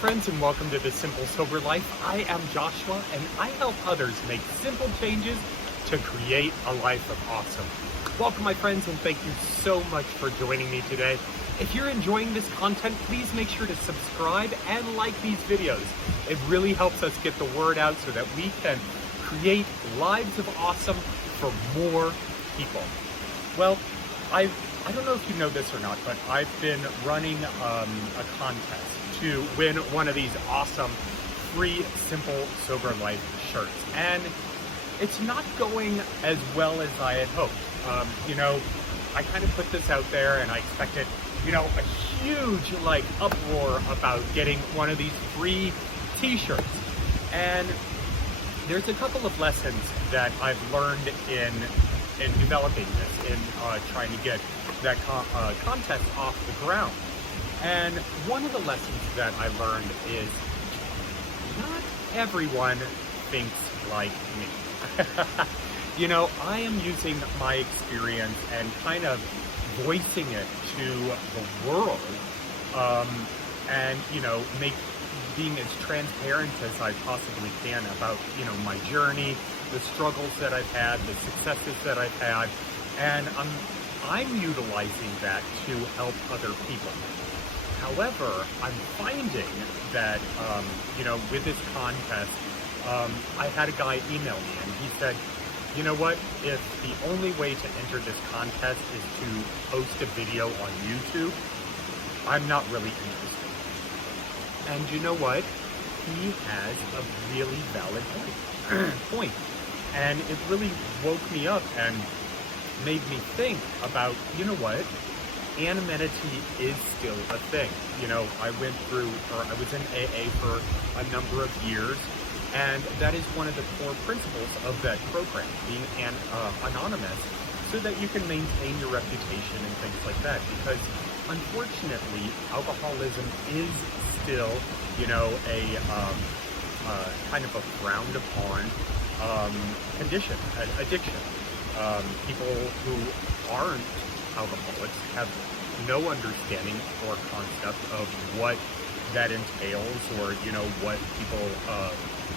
friends, and welcome to The Simple Sober Life. I am Joshua, and I help others make simple changes to create a life of awesome. Welcome, my friends, and thank you so much for joining me today. If you're enjoying this content, please make sure to subscribe and like these videos. It really helps us get the word out so that we can create lives of awesome for more people. Well, I don't know if you know this or not, but I've been running a contest to win one of these awesome free Simple Sober Life shirts. And it's not going as well as I had hoped. I kind of put this out there and I expected, a huge uproar about getting one of these free t-shirts. And there's a couple of lessons that I've learned in developing this, in trying to get that contest off the ground. And one of the lessons that I learned is not everyone thinks like me. I am using my experience and kind of voicing it to the world, and being as transparent as I possibly can about my journey, the struggles that I've had, the successes that I've had, and I'm utilizing that to help other people. However, I'm finding that with this contest, I had a guy email me and he said, you know what, if the only way to enter this contest is to post a video on YouTube, I'm not really interested. And you know what? He has a really valid point. And it really woke me up and made me think about, anonymity is still a thing. I was in AA for a number of years, and that is one of the core principles of that program, being anonymous, so that you can maintain your reputation and things like that. Because unfortunately, alcoholism is still, a kind of a frowned upon condition, addiction. People who aren't alcoholics have no understanding or concept of what that entails, or what people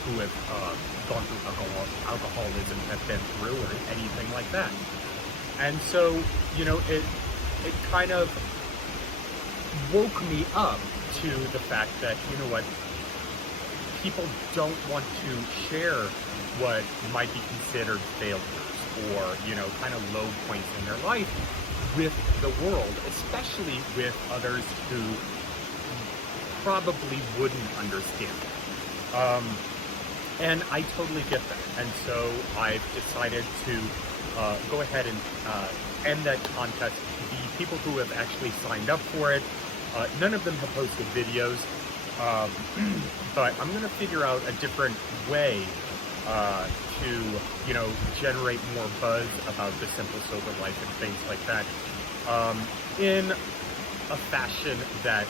who have gone through alcoholism have been through, or anything like that. And so it kind of woke me up to the fact that people don't want to share what might be considered failures, or kind of low points in their life with the world, especially with others who probably wouldn't understand it. And I totally get that. And so I've decided to go ahead and end that contest. The people who have actually signed up for it, none of them have posted videos, but I'm going to figure out a different way to generate more buzz about the Simple Sober Life and things like that, in a fashion that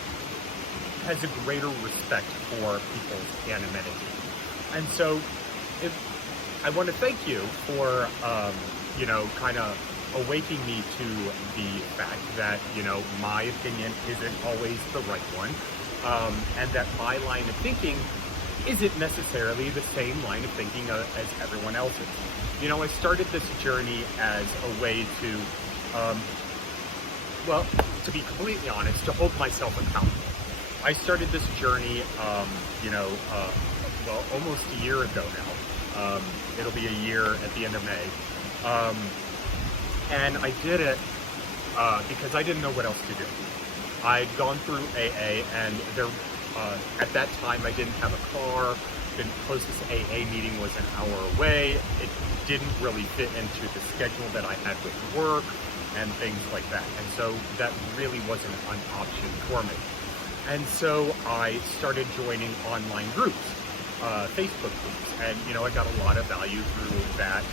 has a greater respect for people's anonymity. And so I want to thank you for kind of awakening me to the fact that my opinion isn't always the right one, and that my line of thinking isn't necessarily the same line of thinking as everyone else's. I started this journey as a way to, to be completely honest, to hold myself accountable. I started this journey, almost a year ago now. It'll be a year at the end of May. And I did it because I didn't know what else to do. I'd gone through AA, and at that time I didn't have a car. The closest AA meeting was an hour away. It didn't really fit into the schedule that I had with work and things like that. And so that really wasn't an option for me. And so I started joining online groups, Facebook groups, and I got a lot of value through that,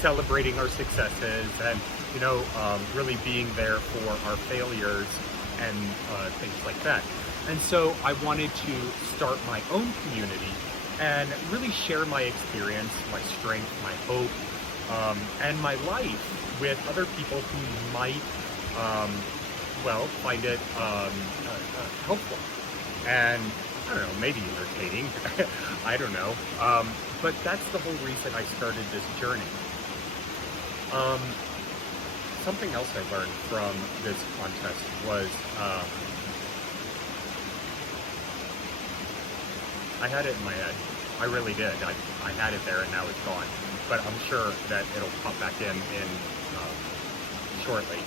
celebrating our successes and really being there for our failures and things like that. And so I wanted to start my own community and really share my experience, my strength, my hope, and my life with other people who might find it helpful. and I don't know, maybe entertaining. I don't know. But that's the whole reason I started this journey. Something else I learned from this contest was I had it in my head. I really did. I had it there and now it's gone. But I'm sure that it'll pop back in shortly.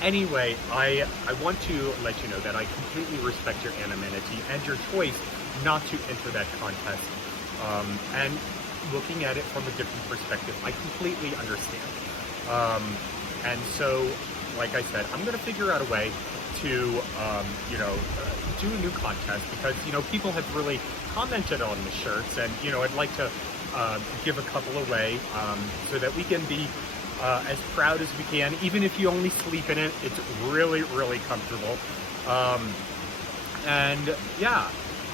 Anyway, I want to let you know that I completely respect your anonymity and your choice not to enter that contest. And looking at it from a different perspective, I completely understand. And so, like I said, I'm going to figure out a way to, do a new contest because, people have really commented on the shirts and, I'd like to give a couple away so that we can be as proud as we can. Even if you only sleep in it, it's really, really comfortable. And yeah,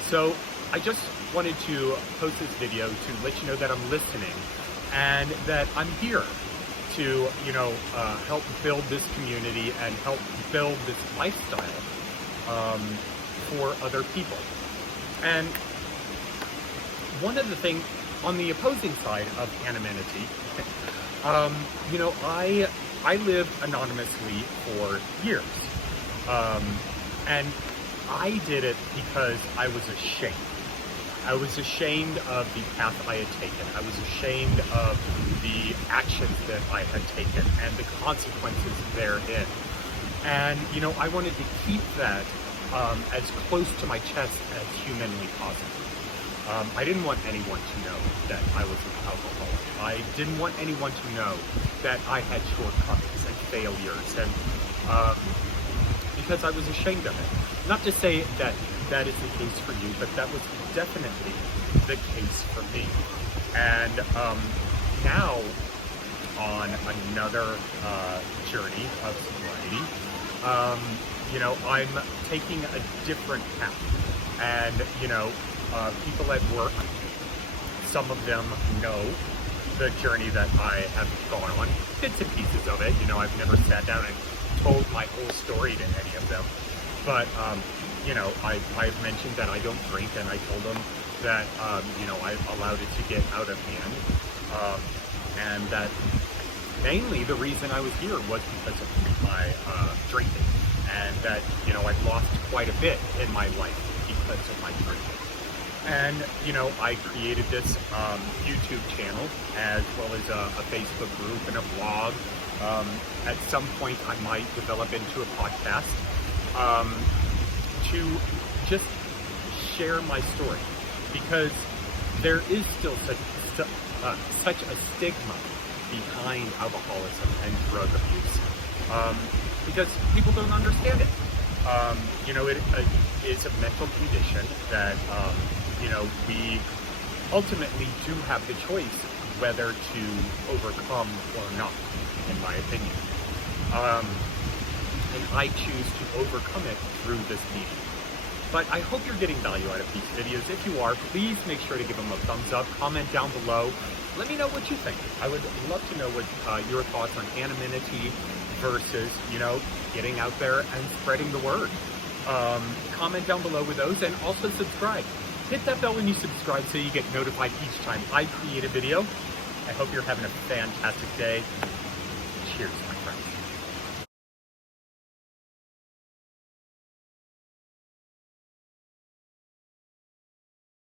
so I just wanted to post this video to let you know that I'm listening and that I'm here to, help build this community and help build this lifestyle for other people. And one of the things on the opposing side of anonymity, I lived anonymously for years. And I did it because I was ashamed. I was ashamed of the path I had taken. I was ashamed of the actions that I had taken and the consequences therein. And, I wanted to keep that as close to my chest as humanly possible. I didn't want anyone to know that I was an alcoholic. I didn't want anyone to know that I had shortcomings and failures, and because I was ashamed of it. Not to say that that is the case for you, but that was definitely the case for me. And now, on another journey of sobriety, I'm taking a different path. And, people at work, some of them know the journey that I have gone on, bits and pieces of it. I've never sat down and told my whole story to any of them. But, I've mentioned that I don't drink, and I told them that, I allowed it to get out of hand. And that mainly the reason I was here was because of my drinking. And that, I've lost quite a bit in my life because of my drinking. And, I created this YouTube channel as well as a Facebook group and a blog. At some point, I might develop into a podcast to just share my story, because there is still such a stigma behind alcoholism and drug abuse, because people don't understand it. It is a mental condition that, we ultimately do have the choice whether to overcome or not, in my opinion. And I choose to overcome it through this medium. But I hope you're getting value out of these videos. If you are, please make sure to give them a thumbs up, comment down below. Let me know what you think. I would love to know what your thoughts on anonymity versus, getting out there and spreading the word. Comment down below with those, and also subscribe. Hit that bell when you subscribe so you get notified each time I create a video. I hope you're having a fantastic day. Cheers.